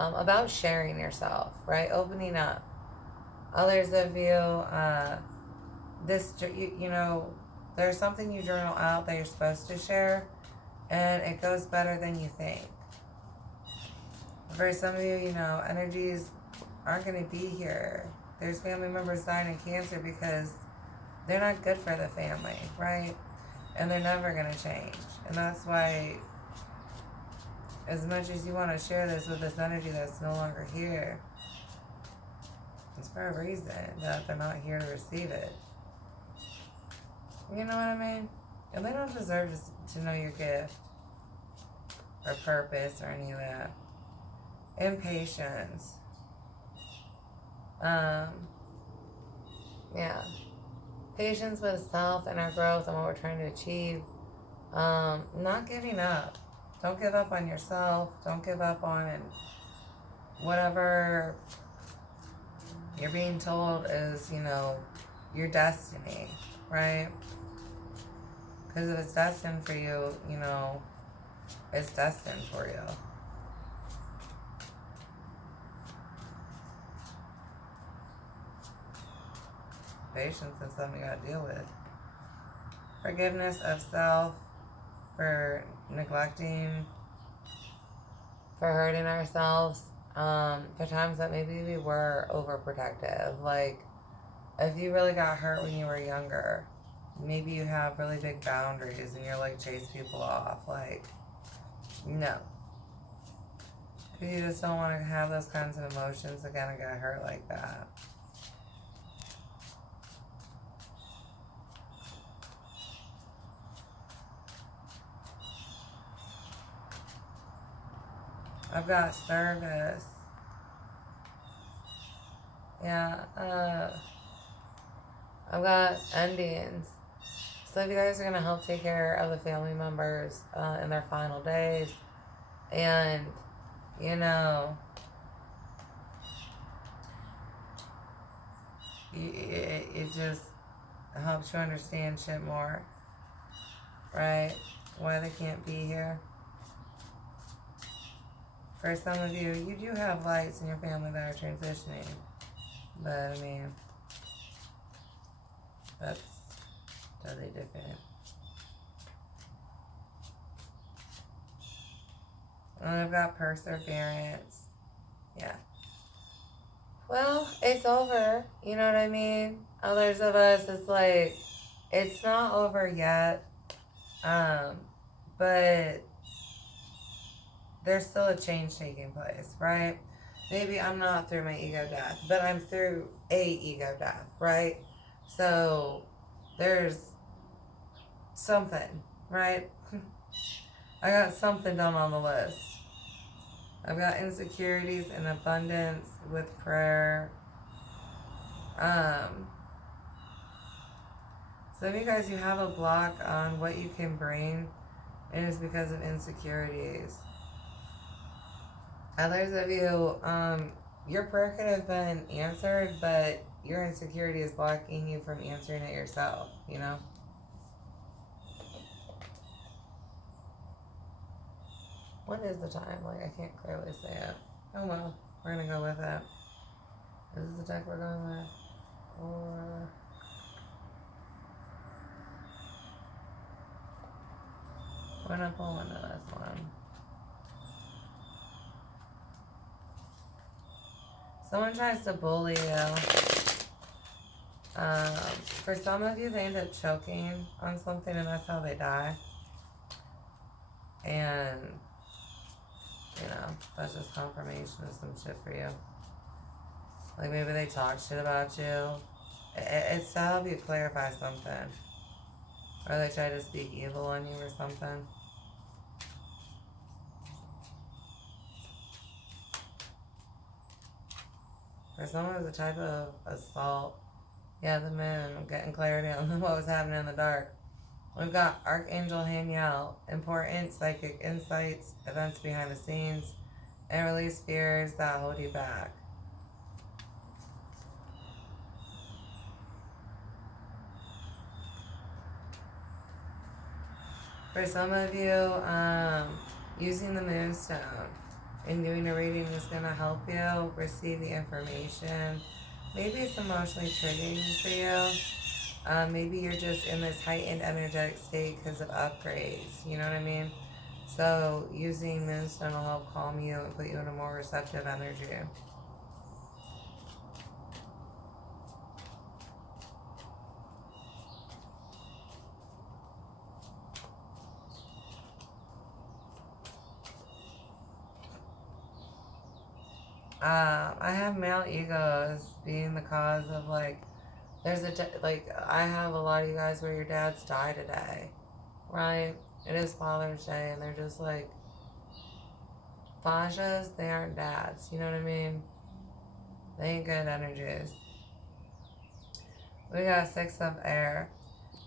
about sharing yourself, right? Opening up. Others of you, there's something you journal out that you're supposed to share, and it goes better than you think. For some of you, energies aren't going to be here. There's family members dying of cancer because they're not good for the family, right? And they're never going to change. And that's why, as much as you want to share this with this energy that's no longer here, it's for a reason that they're not here to receive it. You know what I mean? And they don't deserve to know your gift or purpose or any of that. Impatience. Yeah. Patience with self and our growth and what we're trying to achieve. Not giving up. Don't give up on yourself. Don't give up on whatever you're being told is, your destiny, right? Because if it's destined for you, it's destined for you. Patience is something you gotta deal with. Forgiveness of self for neglecting, for hurting ourselves, for times that maybe we were overprotective. Like, if you really got hurt when you were younger, maybe you have really big boundaries and you're like chase people off. Like, no. Because you just don't want to have those kinds of emotions again and get hurt like that. I've got service. Yeah, I've got endings. So if you guys are going to help take care of the family members in their final days, and, it just helps you understand shit more, right? Why they can't be here. For some of you, you do have lights in your family that are transitioning. But, that's totally different. And I've got perseverance. Yeah. Well, it's over. You know what I mean? Others of us, it's like, it's not over yet. But there's still a change taking place, right? Maybe I'm not through my ego death, but I'm through a ego death, right? So there's something, right? I got something done on the list. I've got insecurities and abundance with prayer. Some of you guys, you have a block on what you can bring, and it's because of insecurities. Others of you, your prayer could have been answered, but your insecurity is blocking you from answering it yourself, What is the time? Like, I can't clearly say it. Oh well, we're going to go with it. Is this the deck we're going with? Or... we're going to pull into this one. Someone tries to bully you. For some of you, they end up choking on something, and that's how they die. And, that's just confirmation of some shit for you. Like, maybe they talk shit about you. It's to help you clarify something. Or they try to speak evil on you or something. For someone, it was a type of assault. Yeah, the moon. I'm getting clarity on what was happening in the dark. We've got Archangel Haniel, important psychic insights, events behind the scenes, and release fears that hold you back. For some of you, using the moonstone. And doing a reading is going to help you receive the information. Maybe it's emotionally triggering for you. Maybe you're just in this heightened energetic state because of upgrades. You know what I mean? So using Moonstone will help calm you and put you in a more receptive energy. I have male egos being the cause of there's I have a lot of you guys where your dads die today, right? It is Father's Day and they're just like, Fajas, they aren't dads, you know what I mean? They ain't good energies. We got 6 of air.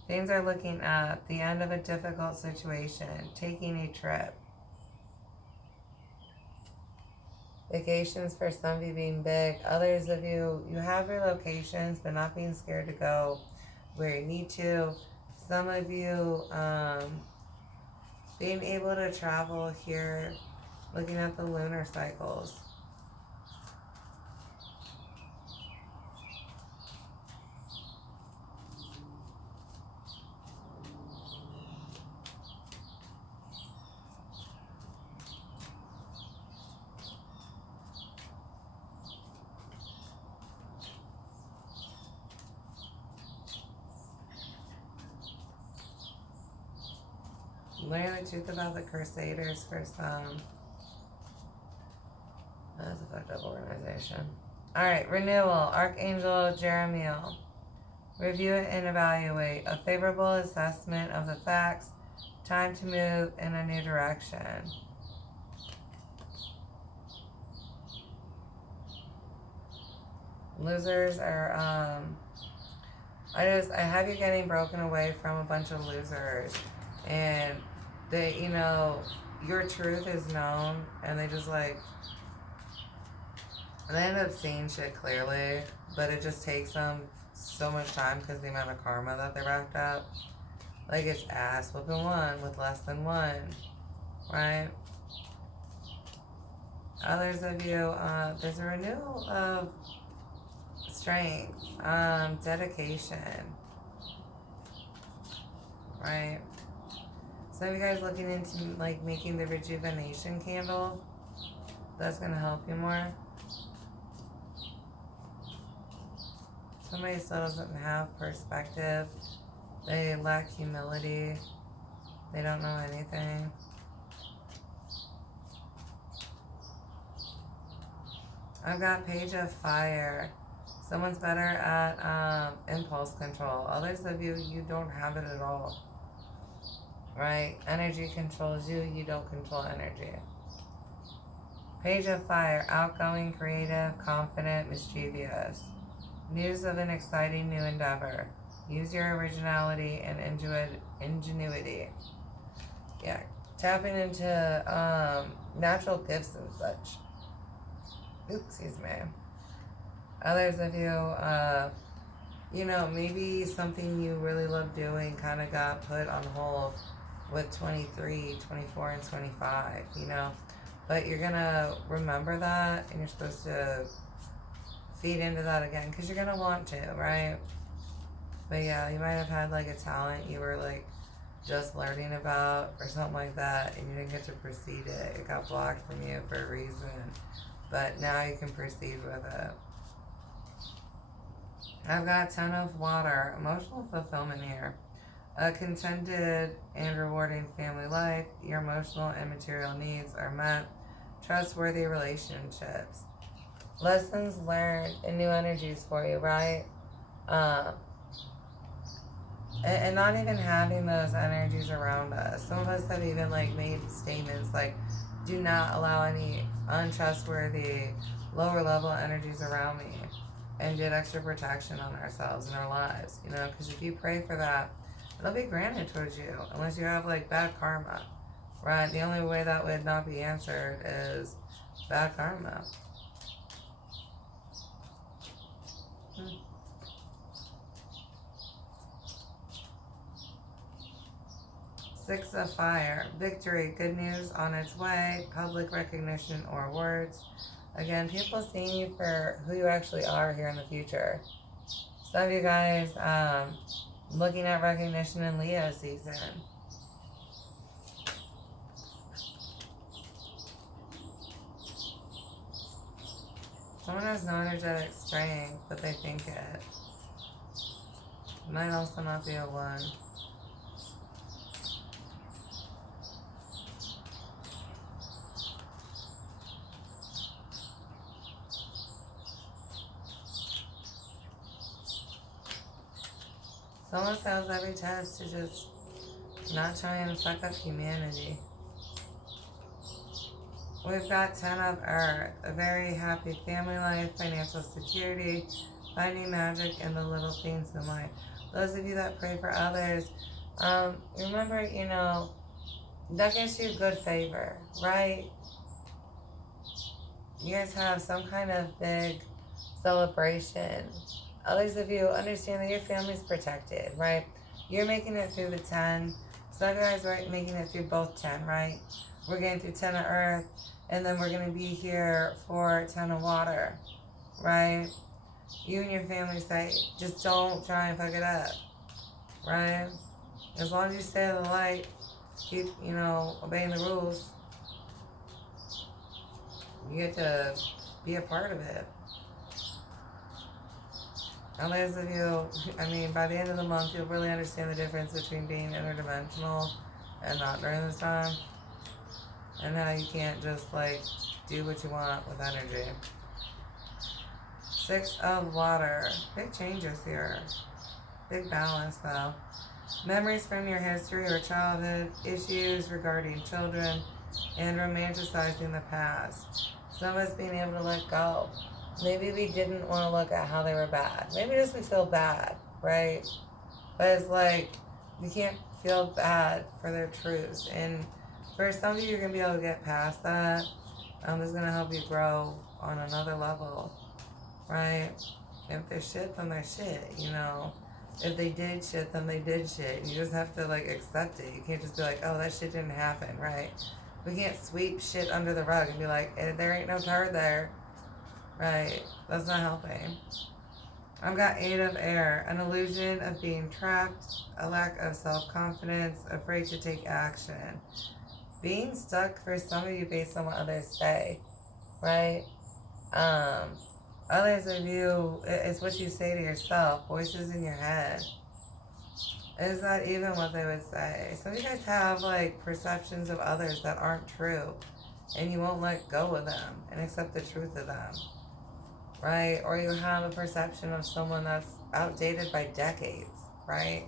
Things are looking up. The end of a difficult situation. Taking a trip. Vacations for some of you being big. Others of you, you have your locations, but not being scared to go where you need to. Some of you being able to travel here, looking at the lunar cycles. Learning the truth about the Crusaders for some. That's a fucked up organization. Alright, renewal. Archangel Jeremiel. Review it and evaluate. A favorable assessment of the facts. Time to move in a new direction. Losers are, I have you getting broken away from a bunch of losers. And they, your truth is known, and they just they end up seeing shit clearly, but it just takes them so much time because the amount of karma that they're racked up. Like it's ass whooping one with less than one, right? Others of you, there's a renewal of strength, dedication, right? Some of you guys looking into making the rejuvenation candle. That's gonna help you more. Somebody still doesn't have perspective. They lack humility. They don't know anything. I've got Page of Fire. Someone's better at impulse control. Others of you, you don't have it at all. Right? Energy controls you. You don't control energy. Page of Fire. Outgoing, creative, confident, mischievous. News of an exciting new endeavor. Use your originality and ingenuity. Yeah. Tapping into natural gifts and such. Oops, excuse me. Others of you, maybe something you really love doing kind of got put on hold with 23, 24, and 25, But you're going to remember that, and you're supposed to feed into that again, because you're going to want to, right? But yeah, you might have had a talent you were just learning about or something like that, and you didn't get to proceed it. It got blocked from you for a reason. But now you can proceed with it. I've got 10 of water. Emotional fulfillment here. A contented and rewarding family life. Your emotional and material needs are met. Trustworthy relationships. Lessons learned and new energies for you, right? And not even having those energies around us. Some of us have even made statements like, do not allow any untrustworthy, lower level energies around me, and did extra protection on ourselves and our lives, because if you pray for that, it'll be granted towards you, unless you have bad karma, right? The only way that would not be answered is bad karma. Six of Fire. Victory. Good news on its way. Public recognition or words. Again, people seeing you for who you actually are here in the future. Some of you guys looking at recognition in Leo season. Someone has no energetic strength, but they think it. Might also not be a one. Someone fails every test to just not try and fuck up humanity. We've got 10 of Earth, a very happy family life, financial security, finding magic in the little things in life. Those of you that pray for others, remember, that gives you good favor, right? You guys have some kind of big celebration. Others of you understand that your family's protected, right? You're making it through the 10. Some of you guys are making it through both 10, right? We're getting through 10 of Earth, and then we're going to be here for 10 of Water, right? You and your family say, just don't try and fuck it up, right? As long as you stay in the light, keep, obeying the rules, you get to be a part of it. Others of you, by the end of the month, you'll really understand the difference between being interdimensional and not during this time. And how you can't just, do what you want with energy. Six of Water. Big changes here. Big balance, though. Memories from your history or childhood, issues regarding children, and romanticizing the past. Some of us being able to let go. Maybe we didn't want to look at how they were bad. Maybe just we feel bad, right? But it's you can't feel bad for their truths. And for some of you, you're going to be able to get past that. It's going to help you grow on another level, right? If they're shit, then they're shit, If they did shit, then they did shit. You just have to, accept it. You can't just be like, oh, that shit didn't happen, right? We can't sweep shit under the rug and be like, there ain't no turd there. Right, that's not helping. I've got 8 of Air, an illusion of being trapped, a lack of self-confidence, afraid to take action. Being stuck for some of you based on what others say, right? Others of you, it's what you say to yourself, voices in your head. It's not even what they would say. Some of you guys have, perceptions of others that aren't true, and you won't let go of them and accept the truth of them. Right? Or you have a perception of someone that's outdated by decades, right?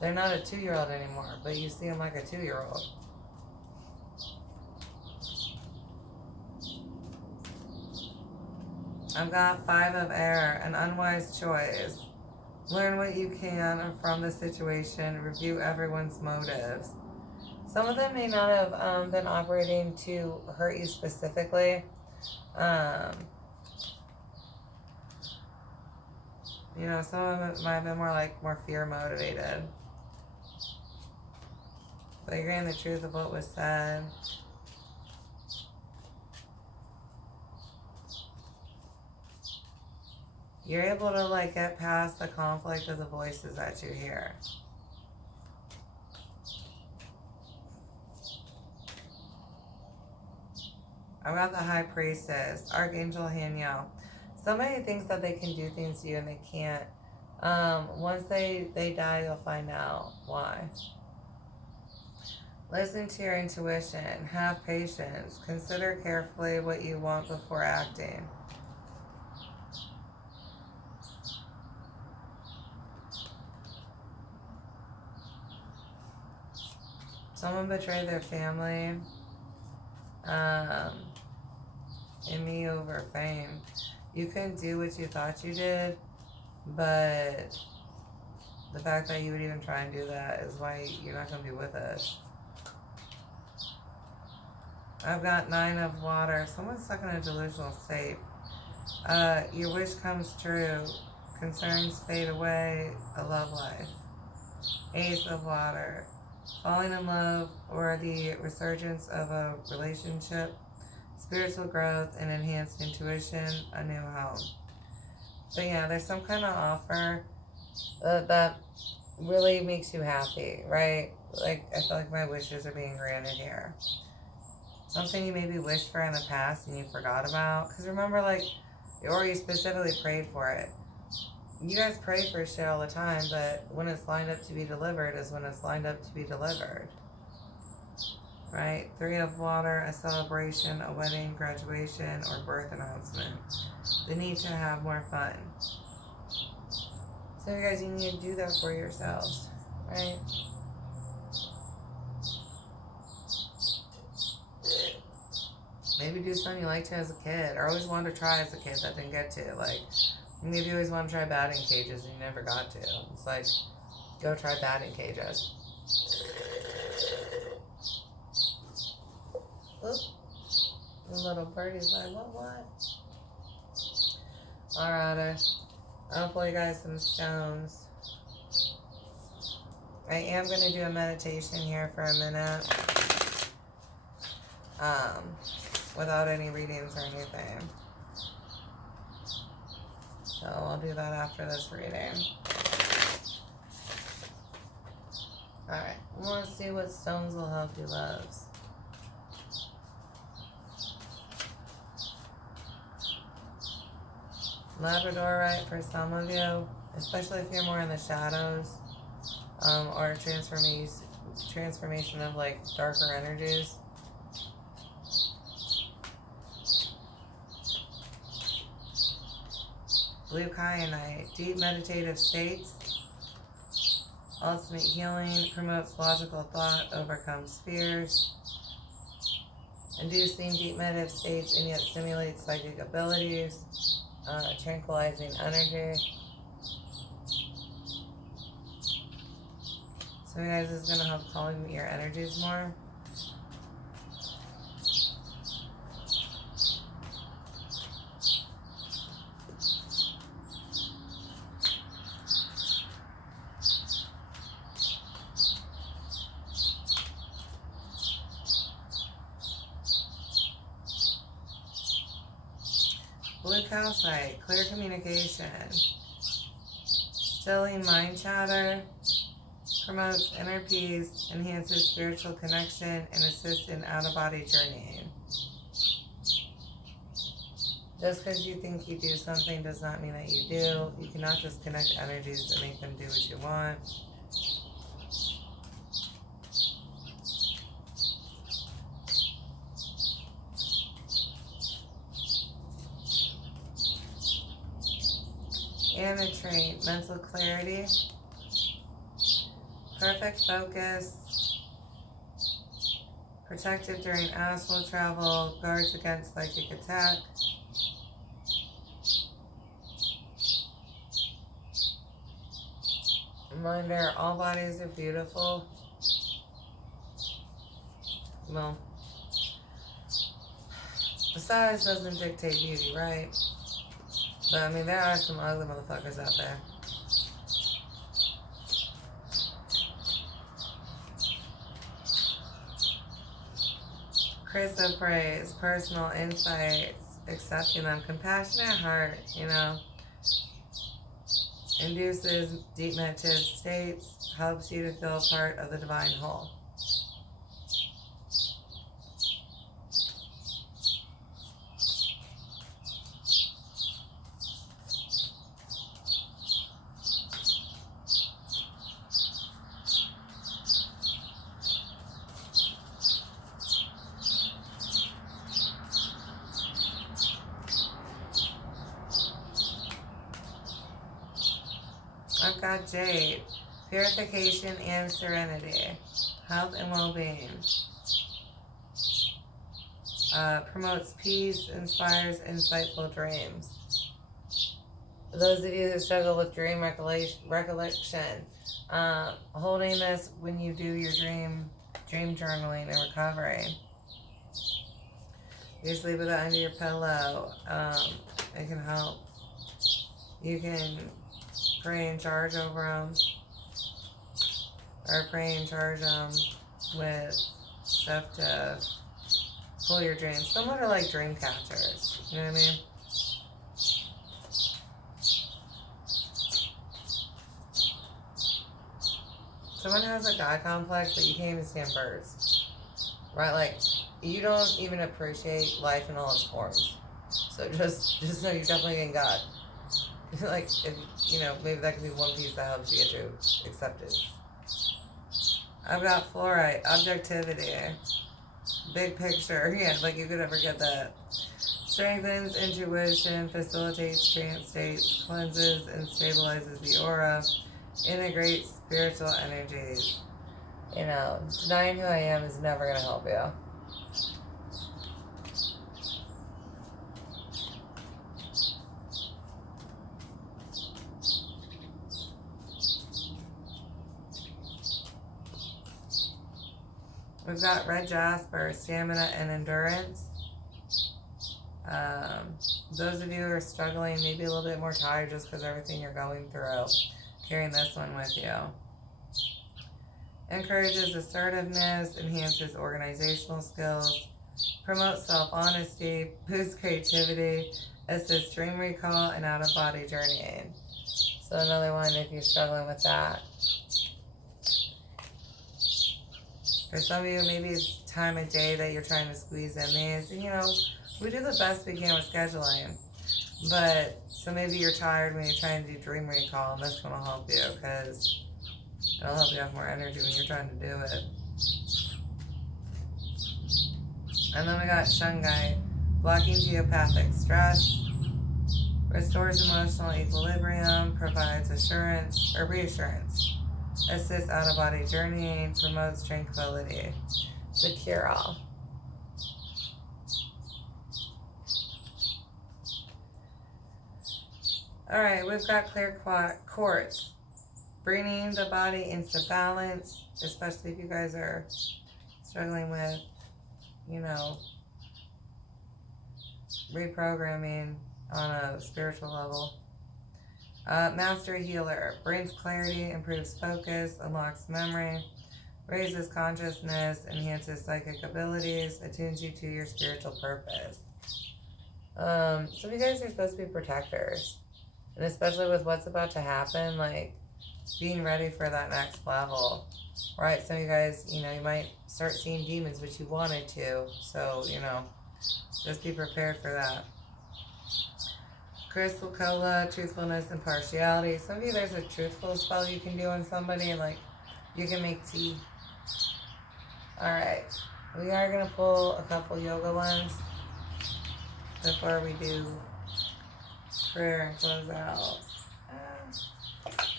They're not a 2-year-old anymore, but you see them like a 2-year-old. I've got 5 of Air, an unwise choice. Learn what you can from the situation. Review everyone's motives. Some of them may not have been operating to hurt you specifically. Some of them might have been more fear motivated. But you're getting the truth of what was said. You're able to get past the conflict of the voices that you hear. I've got the High Priestess, Archangel Haniel. Somebody thinks that they can do things to you and they can't. Once they die, you'll find out why. Listen to your intuition. Have patience. Consider carefully what you want before acting. Someone betrayed their family. And me over fame. You couldn't do what you thought you did, but the fact that you would even try and do that is why you're not going to be with us. I've got 9 of Water. Someone's stuck in a delusional state. Your wish comes true. Concerns fade away. A love life. Ace of Water. falling in love, or the resurgence of a relationship, spiritual growth, and enhanced intuition, a new home. So yeah, there's some kind of offer that really makes you happy, right? Like, I feel like my wishes are being granted here. Something you maybe wished for in the past and you forgot about. Because remember, like, or you specifically prayed for it. You guys pray for shit all the time, but when it's lined up to be delivered is when it's lined up to be delivered. Right? 3 of water, a celebration, a wedding, graduation, or birth announcement. The need to have more fun. So you guys, you need to do that for yourselves. Right? Maybe do something you liked to as a kid, or always wanted to try as a kid that didn't get to. Like, maybe you always want to try batting cages and you never got to. It's like, go try batting cages. Oop. The little birdie's like, what? Alright, I'll pull you guys some stones. I am going to do a meditation here for a minute. Without any readings or anything. So I'll do that after this reading. Alright, let's see what stones will help you, loves. Labradorite for some of you, especially if you're more in the shadows, or transformation of like darker energies. Blue kyanite, deep meditative states, ultimate healing, promotes logical thought, overcomes fears, inducing deep meditative states and yet stimulates psychic abilities, tranquilizing energy. So you guys, this is going to help calm your energies more. Blue calcite, clear communication, stilling mind chatter, promotes inner peace, enhances spiritual connection, and assists in out-of-body journeying. Just because you think you do something does not mean that you do. You cannot just connect energies and make them do what you want. Ametrine, mental clarity, perfect focus, protective during astral travel, guards against psychic attack, reminder, all bodies are beautiful. Well, the size doesn't dictate beauty, right? But I mean, there are some ugly motherfuckers out there. Chrysoprase, personal insights, accepting them, compassionate heart, induces deep meditative states, helps you to feel part of the divine whole. I've got jade, purification and serenity, health and well-being, promotes peace, inspires insightful dreams. Those of you who struggle with dream recollection, holding this when you do your dream journaling and recovery. You just leave it under your pillow. It can help. You can pray and charge over them. or pray and charge them with stuff to pull your dreams. Similar to like dream catchers. You know what I mean? Someone has a God complex, but you can't even stand birds. Right? Like, you don't even appreciate life in all its forms. So just know you're definitely getting God. Like, if, you know, maybe that could be one piece that helps you get to acceptance. I've got fluorite, objectivity, big picture. Yeah, like you could ever get that. Strengthens intuition, facilitates trance states, cleanses and stabilizes the aura, integrates spiritual energies. You know, denying who I am is never going to help you. We've got red jasper, stamina and endurance. Those of you who are struggling, maybe a little bit more tired just because everything you're going through, carrying this one with you. Encourages assertiveness, enhances organizational skills, promotes self-honesty, boosts creativity, assists dream recall, and out-of-body journeying. So another one if you're struggling with that. For some of you, maybe it's time of day that you're trying to squeeze in these. You know, we do the best we can with scheduling. But, so maybe you're tired when you're trying to do dream recall, and this one will help you, because it'll help you have more energy when you're trying to do it. And then we got shungite, blocking geopathic stress, restores emotional equilibrium, provides assurance, or reassurance, assists out-of-body journeying, promotes tranquility. It's a cure-all. Alright, we've got clear quartz, bringing the body into balance, especially if you guys are struggling with, you know, reprogramming on a spiritual level. Master healer, brings clarity, improves focus, unlocks memory, raises consciousness, enhances psychic abilities, attunes you to your spiritual purpose. Some of you guys are supposed to be protectors. And especially with what's about to happen, like being ready for that next level. Right? Some of you guys, you know, you might start seeing demons, but you wanted to. So, you know, just be prepared for that. Crystal cola, truthfulness, and partiality. Some of you, there's a truthful spell you can do on somebody, like you can make tea. Alright, we are going to pull a couple yoga ones before we do prayer and close out.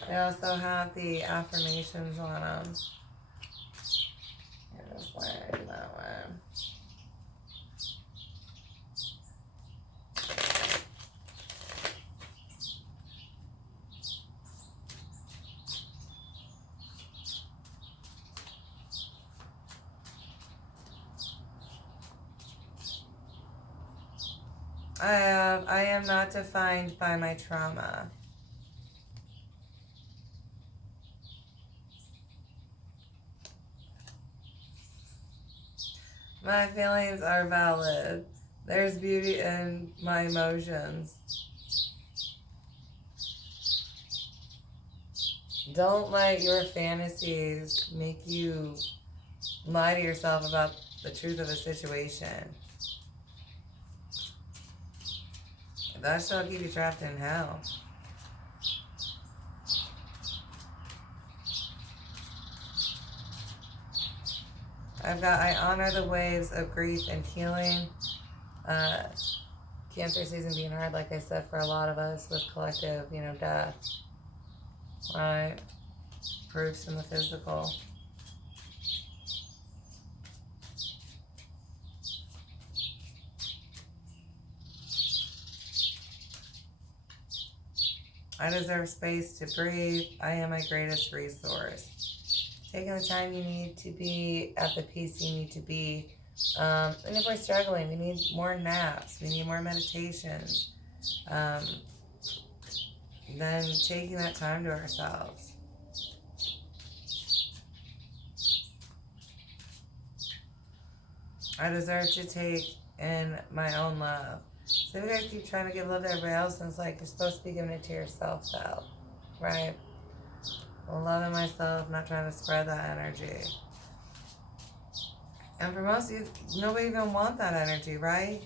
They also have the affirmations on them. I just learned that one. I am not defined by my trauma. My feelings are valid. There's beauty in my emotions. Don't let your fantasies make you lie to yourself about the truth of a situation. That shall keep you trapped in hell. I've got, I honor the waves of grief and healing. Cancer season being hard, like I said, for a lot of us with collective, you know, death. Right? Proofs in the physical. I deserve space to breathe. I am my greatest resource. Taking the time you need to be at the peace you need to be. And if we're struggling, we need more naps. We need more meditations. Then taking that time to ourselves. I deserve to take in my own love. So you guys keep trying to give love to everybody else, and it's like you're supposed to be giving it to yourself, though, right? Well, loving myself, not trying to spread that energy. And for most of you, nobody even want that energy, right?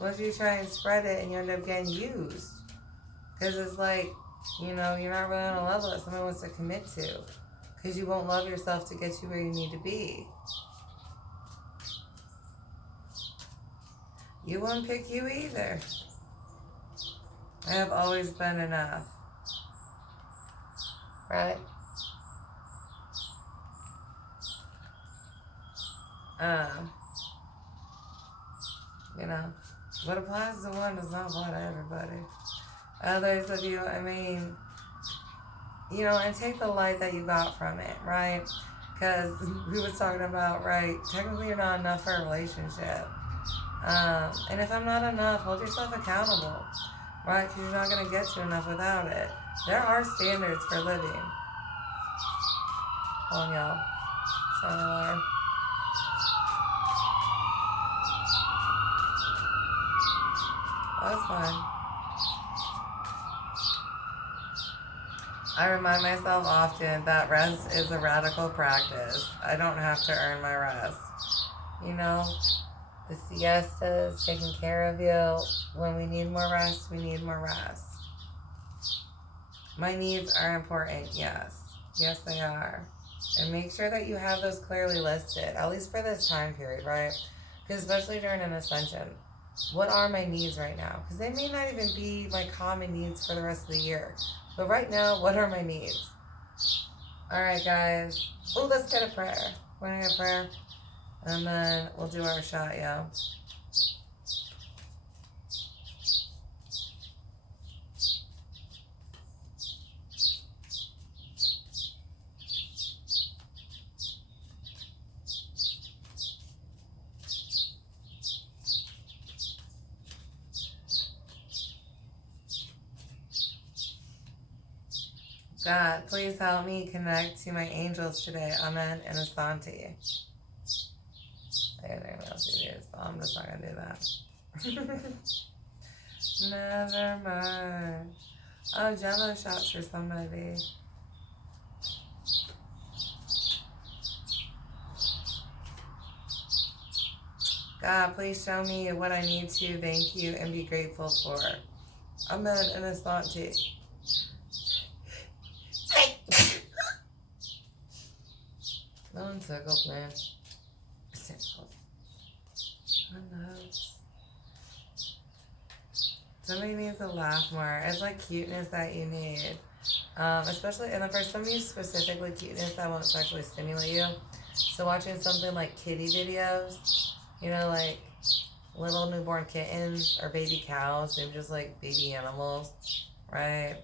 Most of you try and spread it, and you end up getting used. Because it's like, you know, you're not really on a level that someone wants to commit to. Because you won't love yourself to get you where you need to be. You won't pick you either. I have always been enough. Right? You know, what applies to one does not apply to everybody. Others of you, I mean, you know, and take the light that you got from it, right? Because we was talking about, right, technically you're not enough for a relationship. And if I'm not enough, hold yourself accountable, right? Because you're not going to get to enough without it. There are standards for living. Hold on, y'all. Sorry, alarm. That's fine. I remind myself often that rest is a radical practice. I don't have to earn my rest. You know, the siestas, taking care of you. When we need more rest, we need more rest. My needs are important, yes. Yes, they are. And make sure that you have those clearly listed, at least for this time period, right? Because especially during an ascension, what are my needs right now? Because they may not even be my common needs for the rest of the year. But right now, what are my needs? All right, guys. Oh, let's get a prayer. We're going to get a prayer. And then we'll do our shot, yo. God, please help me connect to my angels today. Amen and Asante. I gotta think else to do, so I'm just not gonna do that. Never mind. Oh, Jello shots for somebody. God, please show me what I need to thank you and be grateful for. Amen and Asante. No one tickled, man. Tickled. Who knows? Somebody needs to laugh more. It's like cuteness that you need. Especially, and for some of you specifically, cuteness that won't sexually stimulate you. So watching something like kitty videos, you know, like little newborn kittens or baby cows, maybe just like baby animals, right?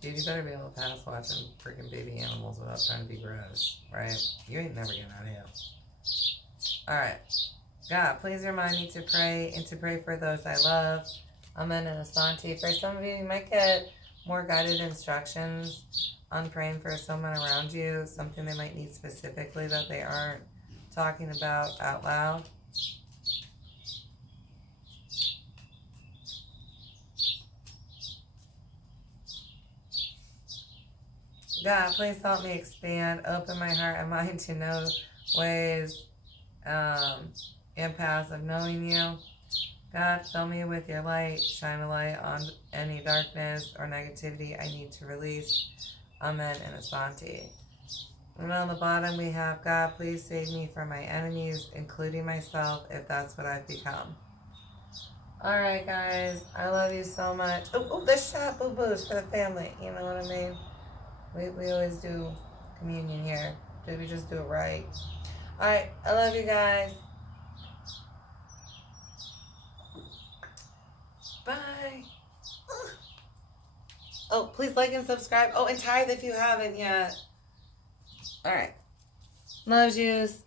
Dude, you better be able to pass watching freaking baby animals without trying to be gross, right? You ain't never getting out of here. Alright. God, please remind me to pray and to pray for those I love. Amen and Asante. For some of you, you might get more guided instructions on praying for someone around you, something they might need specifically that they aren't talking about out loud. God, please help me expand, open my heart and mind to know ways and paths of knowing you. God, fill me with your light, shine a light on any darkness or negativity I need to release. Amen and Asante. And on the bottom we have, God, please save me from my enemies, including myself, if that's what I've become. Alright, guys, I love you so much. Oh, this shot boo-boos for the family, you know what I mean? We always do communion here. We just do it right. Alright, I love you guys. Bye. Oh, please like and subscribe. Oh, and tithe if you haven't yet. Alright. Love yous.